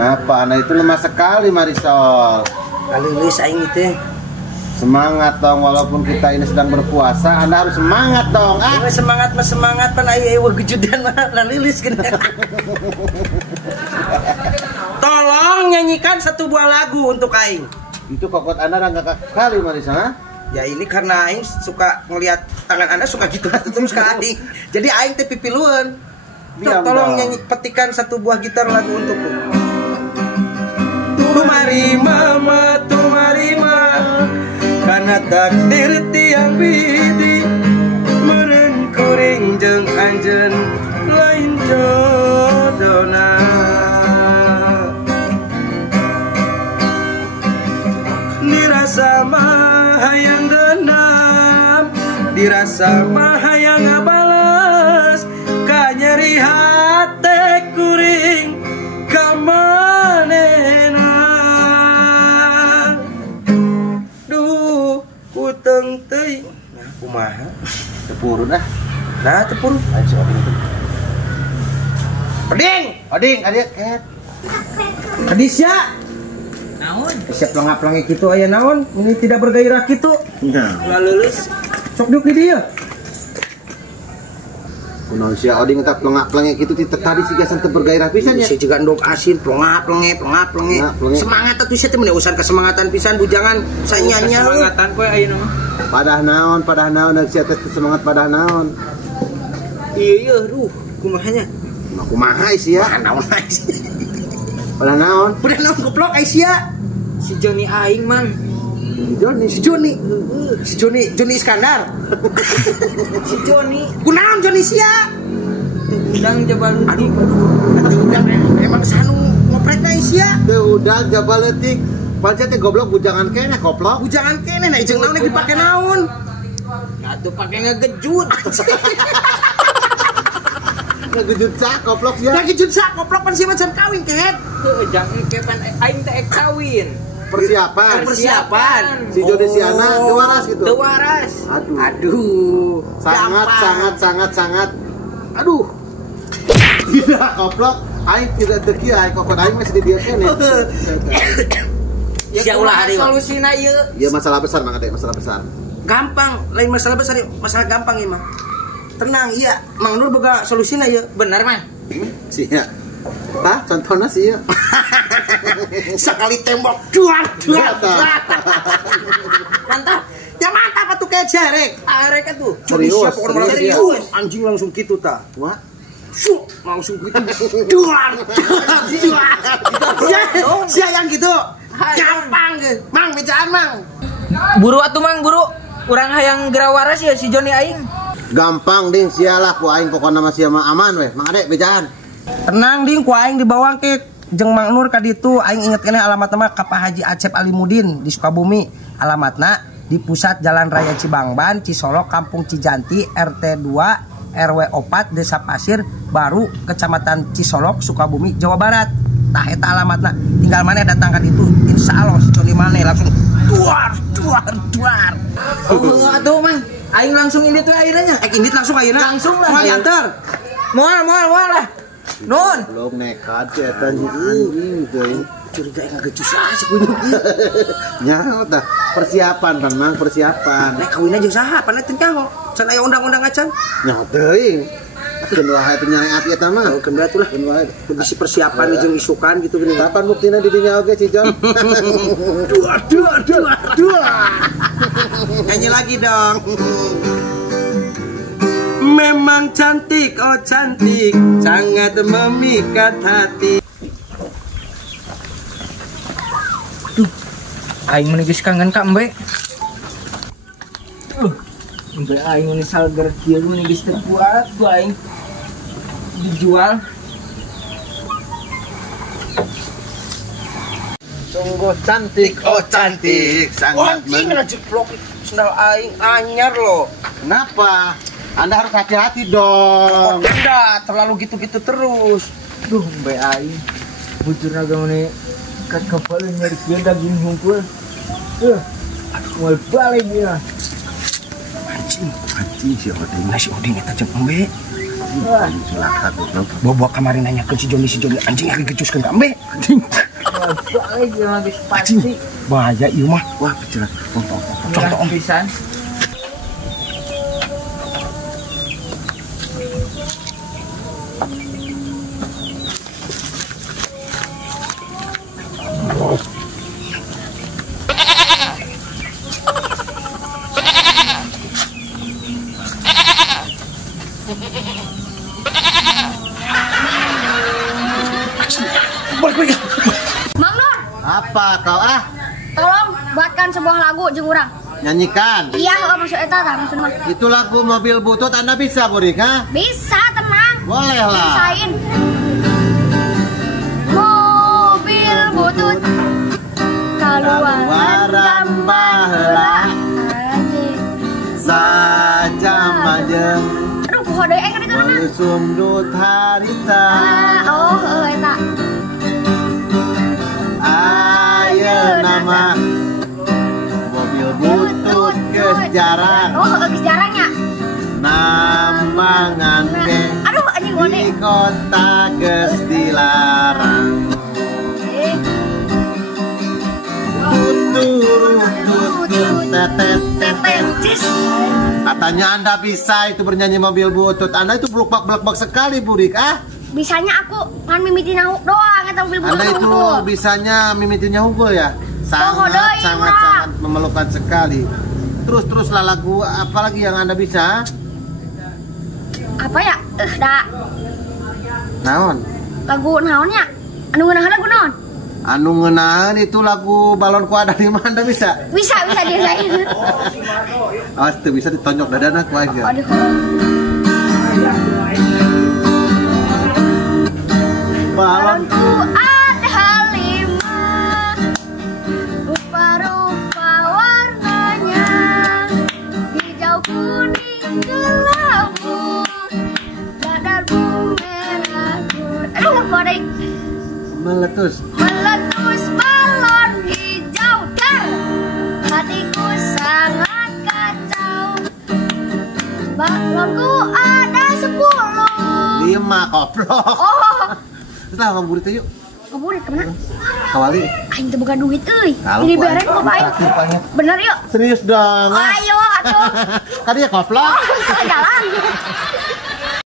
Kenapa? Nah itu lemah sekali Marisol. Lilis aing itu. Semangat dong, walaupun kita ini sedang berpuasa, Anda harus semangat dong. Ah, semangat mas semangat pan aing gejudan mah Lilis gini. Tolong nyanyikan satu buah lagu untuk aing. Itu kokot Anda nggak kali Marisol, ha? Ya ini karena aing suka ngelihat tangan Anda suka gitu terus ke aing. Jadi aing teh pipiluan. Tolong nyanyi petikan satu buah gitar lagu untukku. Tumari mama, karena takdir tiang bidi meren kuring jeung anjeun lain jodona. Dirasa mah hayang dendam, dirasa mah hayang ngabalas, ka nyeri hate kuring ka manehna. Uteng teuing. Nah, kumaha? Tepurun ah. Nah, tepurun. Ayo si Oding itu. Oding, adik ket. Adisya. Naon? Siap pelangap-pelangik kitu aya naon? Ini tidak bergairah kitu. Nah. Ulah lulus. Sok duk di dieu. Kunaon si Oding tetap pelangap-pelangik kitu ti tadi siga santet bergairah pisan nya. Si juga endog asin pelangap-pelangik. Semangat atuh sia teh mun urusan kesemangatan pisan bujangan saenyanya. Semangatan koe ayeuna mah. Padah naon dan sia teh semangat padah naon. Iya, aduh, kumaha nya? Kumaha sia? Naon sia? Padah naon goblok sia. Si Joni aing mang. Si Joni Iskandar. Si Joni. Kunaon Joni sia? Udang Jabaletik. Udang emang sanu ngopret na sia. Teu udang Jabaletik. Pancet teh goblok bujangan kene koplok. Bujangan kene nah jeung naon dipake naon? Atuh pake ngagejut. Ngagejut sak koplok sia. Ngagejut sak koplok pan sia macan kawin ket. Heuh jangan kepan aing teh kawin. Persiapan. Si Joni Siana teu waras gitu. Teu waras. Aduh. Sangat. Aduh. Tidak koplok. Aing tidak teu kieu aing kokot aing masih di dieu kene. Ya ulah hari solusina ieu. Ya masalah besar Mang Ade, masalah besar. Gampang, lain masalah besar, masalah gampang ieu mah. Tenang, iya, Mang Nur boga solusina ieu. Bener, Mang. Sia. Tah, contohna sia. Sekali tembok duar. Mantap. Ya mantap atuh kayak jarek. Arek atuh. Serius, serius. Anjing langsung kitu tah. Wah. Langsung gitu. Duar. Sia yang gitu. Gampang ge. Mang bejaan Mang. Buru atuh Mang, buru. Urang hayang geura waras ya si Joni aing. Gampang ding sialah ku aing pokona mah sia mah aman we. Mang Ade bejaan. Tenang ding ku aing dibawang ke jeung Mang Nur ka ditu aing inget keneh alamatna mah ka Pak Haji Acep Alimudin di Sukabumi. Alamatna di pusat Jalan Raya Cibangban, Cisolok, Kampung Cijanti, RT 2, RW 4, Desa Pasir Baru, Kecamatan Cisolok, Sukabumi, Jawa Barat. Tah eta alamatna. Tinggal maneh datang ka ditu. Insyaallah si Joni maneh langsung duar. Oh, atuh Mang. Aing langsung indit we ayeuna nya. Indit langsung ayeuna. Langsung lah. Moal diantar. Moal lah. Nun. Belum nekat si eta anjing teuing. Curiga ngagecus asa ku ini. Nyaho tah persiapan kan Mang, persiapan. Nek kawinna jeung saha? Pan teh nyaho. Can aya undang-undang acan. Nyaho teuing. Keun wae teh nyari ati eta mah. Keun berarti lah. Keun wae. Bisi persiapan jeung isukan gitu gini. Kapan buktina di dinya oge si Jon? Dua. Nyanyi lagi dong. Memang cantik, oh cantik, sangat memikat hati. Aing meni geus kangen ka Embe. Embe aing meni salger kieu meni geus teu kuat ku aing dijual. Sungguh cantik, oh cantik, sangat jeplok sendal aing anyar loh. Kenapa? Anda harus hati-hati dong. Anda terlalu gitu-gitu terus. Duh, Mbak Aing. Bujur naga mana kat kapal nyari dia daging hunkul. Mau balik dia. Anjing si Oding eta jeung Embe. Bawa kemarin nanya ke si Joni anjing hari gecuskeun ka Embe. Anjing. Balik dia lagi pasti. Bahaya ieu mah. Wah, bicara. Contoh pisan. Mang Nur, Apa kau tolong buatkan sebuah lagu jeung urang. Nyanyikan. Iya, maksud eta tah maksudna mah. Itu lagu mobil butut Anda bisa, Burik, ha? Bisa, tenang. Boleh lah. Bisain. Mobil butut kaluaran baheula. Sajam majeng Aduh, kuho deui kan itu mah. sundut harita. Oh, eta. Ayeuna mah mobil butut geus jarang Oh, geus jarangnya. nambangan teh Aduh, anjing gone. di kota geus dilarang. Cis. Katanya Anda bisa itu bernyanyi mobil butut. Anda itu blok-blok sekali, Burik, Bisanya aku ngan mimitin doang eta mobil butut Anda itu unggul. bisanya mimitinnya unggul ya. Sangat memalukan sekali. Terus lah lagu apa lagi yang Anda bisa? Apa ya? Da. Naon? Lagu naonnya? Anu ngeunaheun lagu naon? Anu ngeunaheun itu lagu balonku ada di mana Anda bisa? Bisa dirasain. Awas tuh bisa ditonjok dadana ku aja. Aduh. Balonku ada 5, rupa-rupa warnanya, hijau kuning kelabu, dadarku merah kuning. Aduh, badai. Meletus. Meletus balon hijau dar, hatiku sangat kacau. Balonku ada 10. 5 koplok. Oh, Setelah Bang Burit yuk. keburit kemana? Kawali. Aing teh boga duit euy. Kalau Ini ku bareng aing kok baik. banyak. Bener yuk. Serius dong. Ayo atuh. Kan dia koplok. Oh, jalan.